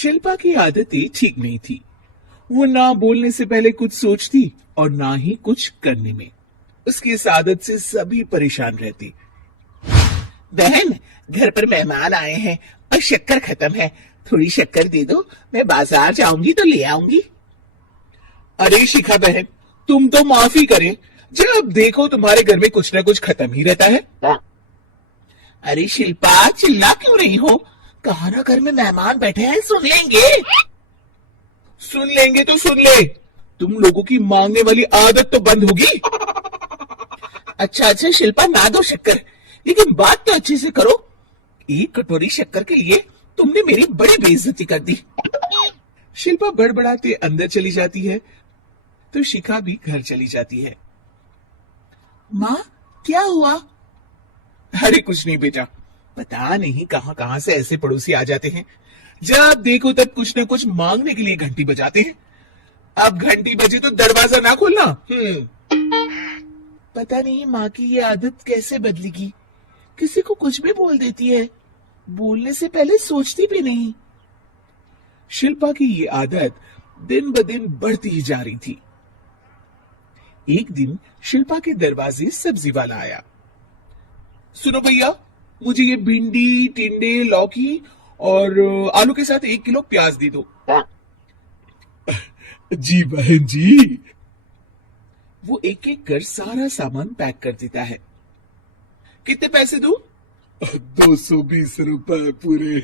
शिल्पा की आदतें ठीक नहीं थी। वो ना बोलने से पहले कुछ सोचती और ना ही कुछ करने में। उसकी इस आदत से सभी परेशान रहते। बहन, घर पर मेहमान आए हैं और शक्कर खत्म है, थोड़ी शक्कर दे दो, मैं बाजार जाऊंगी तो ले आऊंगी। अरे शिखा बहन, तुम तो माफी करें, जब देखो तुम्हारे घर में कुछ ना कुछ खत्म ही रहता है। अरे शिल्पा, चिल्ला क्यों रही हो? कहा ना घर में मेहमान बैठे हैं, सुन लेंगे। सुन लेंगे तो सुन ले, तुम लोगों की मांगने वाली आदत तो बंद होगी। अच्छा अच्छा शिल्पा, ना दो शक्कर, लेकिन बात तो अच्छे से करो। एक कटोरी शक्कर के लिए तुमने मेरी बड़ी बेइज्जती कर दी। शिल्पा बड़बड़ाते अंदर चली जाती है तो शिखा भी घर चली जाती है। माँ, क्या हुआ? अरे कुछ नहीं बेटा, पता नहीं कहां कहां से ऐसे पड़ोसी आ जाते हैं, जब देखो तब कुछ न कुछ मांगने के लिए घंटी बजाते हैं। अब घंटी बजे तो दरवाजा ना खोलना। पता नहीं माँ की ये आदत कैसे बदलेगी, किसी को कुछ भी बोल देती है, बोलने से पहले सोचती भी नहीं। शिल्पा की ये आदत दिन ब दिन बढ़ती ही जा रही थी। एक दिन शिल्पा के दरवाजे सब्जी वाला आया। सुनो भैया, मुझे ये भिंडी, टिंडे, लौकी और आलू के साथ 1 किलो प्याज दे दो। जी बहन जी। वो एक एक कर सारा सामान पैक कर देता है। कितने पैसे दूं? 220 रुपए पूरे।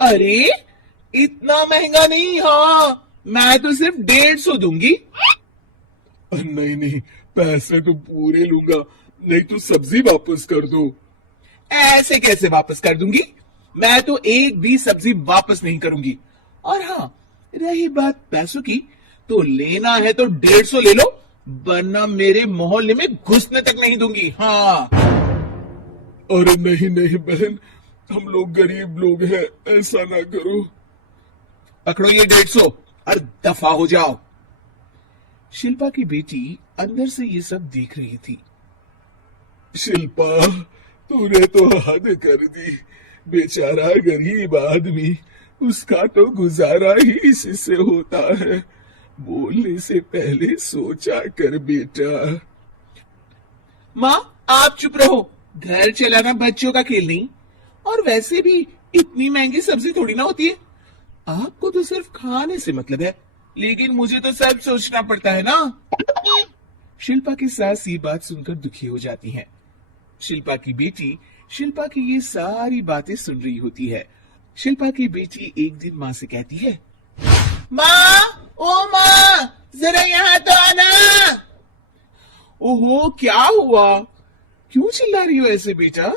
अरे इतना महंगा नहीं, हाँ मैं तो सिर्फ 150 दूंगी। नहीं नहीं, पैसे तो पूरे लूंगा, नहीं तो सब्जी वापस कर दो। ऐसे कैसे वापस कर दूंगी? मैं तो एक भी सब्जी वापस नहीं करूंगी। और हाँ, रही बात पैसों की, तो लेना है तो 150 ले लो, वरना मेरे मोहल्ले में घुसने तक नहीं दूंगी। हाँ। अरे नहीं नहीं बहन, हम लोग गरीब लोग हैं, ऐसा ना करो। पकड़ो ये 150 और दफा हो जाओ। शिल्पा की बेटी अंदर से ये सब देख रही थी। शिल्पा, तूने तो हद कर दी, बेचारा गरीब आदमी, उसका तो गुजारा ही इसी से होता है, बोलने से पहले सोचा कर बेटा। माँ आप चुप रहो, घर चलाना बच्चों का खेल नहीं, और वैसे भी इतनी महंगी सब्जी थोड़ी ना होती है। आपको तो सिर्फ खाने से मतलब है, लेकिन मुझे तो सब सोचना पड़ता है ना। शिल्पा की सास ये बात सुनकर दुखी हो जाती है। शिल्पा की बेटी शिल्पा की ये सारी बातें सुन रही होती है। शिल्पा की बेटी एक दिन माँ से कहती है, माँ, ओ माँ, जरा यहाँ तो आना। ओहो, क्या हुआ? क्यों चिल्ला रही हो ऐसे बेटा?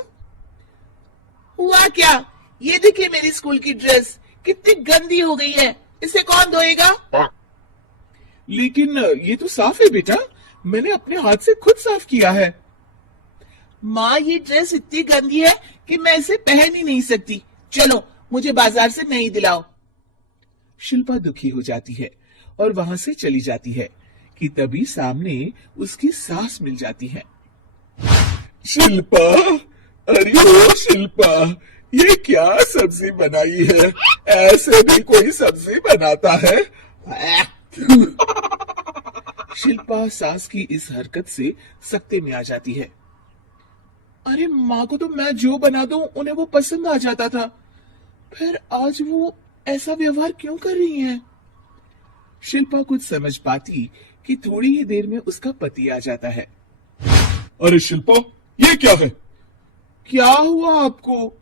हुआ क्या? ये देखिए मेरी स्कूल की ड्रेस कितनी गंदी हो गई है, इसे कौन धोएगा? लेकिन ये तो साफ है बेटा, मैंने अपने हाथ से खुद साफ किया है। माँ, ये ड्रेस इतनी गंदी है कि मैं इसे पहन ही नहीं सकती, चलो मुझे बाजार से नई दिलाओ। शिल्पा दुखी हो जाती है और वहां से चली जाती है कि तभी सामने उसकी सास मिल जाती है। शिल्पा, अरे ओ शिल्पा, ये क्या सब्जी बनाई है? ऐसे भी कोई सब्जी बनाता है? शिल्पा सास की इस हरकत से सख्ते में आ जाती है। अरे माँ को तो मैं जो बना दूं उन्हें वो पसंद आ जाता था, फिर आज वो ऐसा व्यवहार क्यों कर रही हैं? शिल्पा कुछ समझ पाती कि थोड़ी ही देर में उसका पति आ जाता है। अरे शिल्पा, ये क्या है? क्या हुआ आपको?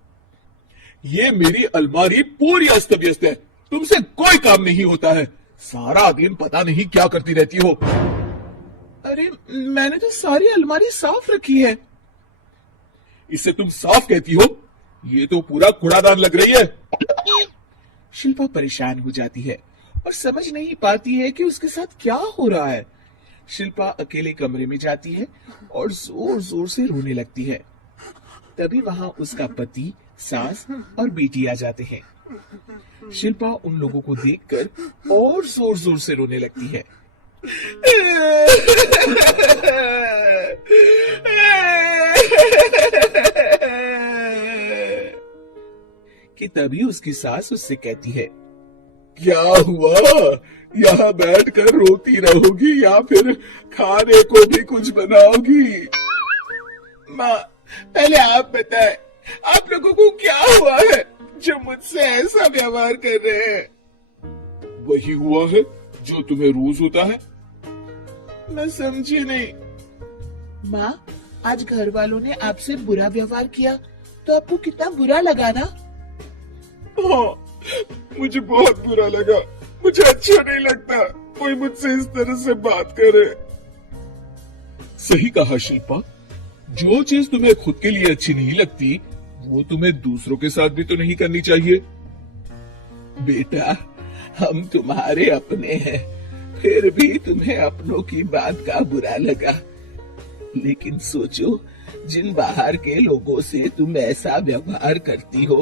ये मेरी अलमारी पूरी अस्त व्यस्त है, तुमसे कोई काम नहीं होता है, सारा दिन पता नहीं क्या करती रहती हो। अरे मैंने तो सारी अलमारी साफ रखी है। इसे तुम साफ कहती हो? ये तो पूरा कूड़ादान लग रही है। शिल्पा परेशान हो जाती है और समझ नहीं पाती है कि उसके साथ क्या हो रहा है। शिल्पा अकेले कमरे में जाती है और जोर जोर से रोने लगती है। तभी वहां उसका पति, सास और बेटी आ जाते हैं। शिल्पा उन लोगों को देखकर और जोर जोर से रोने लगती है। कि तभी उसकी सास उससे कहती है, क्या हुआ? यहाँ बैठकर रोती रहोगी या फिर खाने को भी कुछ बनाओगी? माँ, पहले आप बताएं, आप लोगों को क्या हुआ है जो मुझसे ऐसा व्यवहार कर रहे हैं? वही हुआ है जो तुम्हें रोज होता है। मैं समझी नहीं। माँ, आज घर वालों ने आपसे बुरा व्यवहार किया तो आपको कितना बुरा लगा ना? हाँ, मुझे बहुत बुरा लगा। मुझे अच्छा नहीं लगता कोई मुझसे इस तरह से बात करे। सही कहा शिल्पा, जो चीज तुम्हें खुद के लिए अच्छी नहीं लगती वो तुम्हें दूसरों के साथ भी तो नहीं करनी चाहिए। बेटा, हम तुम्हारे अपने हैं, फिर भी तुम्हें अपनों की बात का बुरा लगा। लेकिन सोचो, जिन बाहर के लोगों से तुम ऐसा व्यवहार करती हो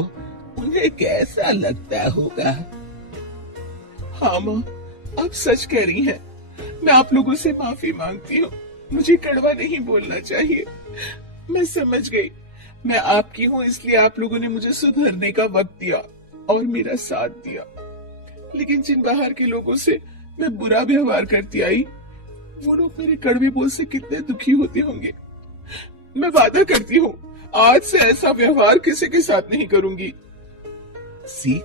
उन्हें कैसा लगता होगा। हाँ माँ, आप सच कह रही हैं। मैं आप लोगों से माफी मांगती हूँ। मुझे कड़वा नहीं बोलना चाहिए। मैं समझ गई। मैं आपकी हूँ इसलिए आप लोगों ने मुझे सुधरने का वक्त दिया और मेरा साथ दिया। लेकिन जिन बाहर के लोगों से मैं बुरा व्यवहार करती आई, वो लोग मेरे कड़वे बोल से कितने दुखी होते होंगे। मैं वादा करती हूँ, आज से ऐसा व्यवहार किसी के साथ नहीं करूंगी। सीख,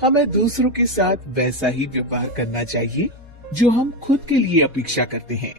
हमें दूसरों के साथ वैसा ही व्यवहार करना चाहिए जो हम खुद के लिए अपेक्षा करते हैं।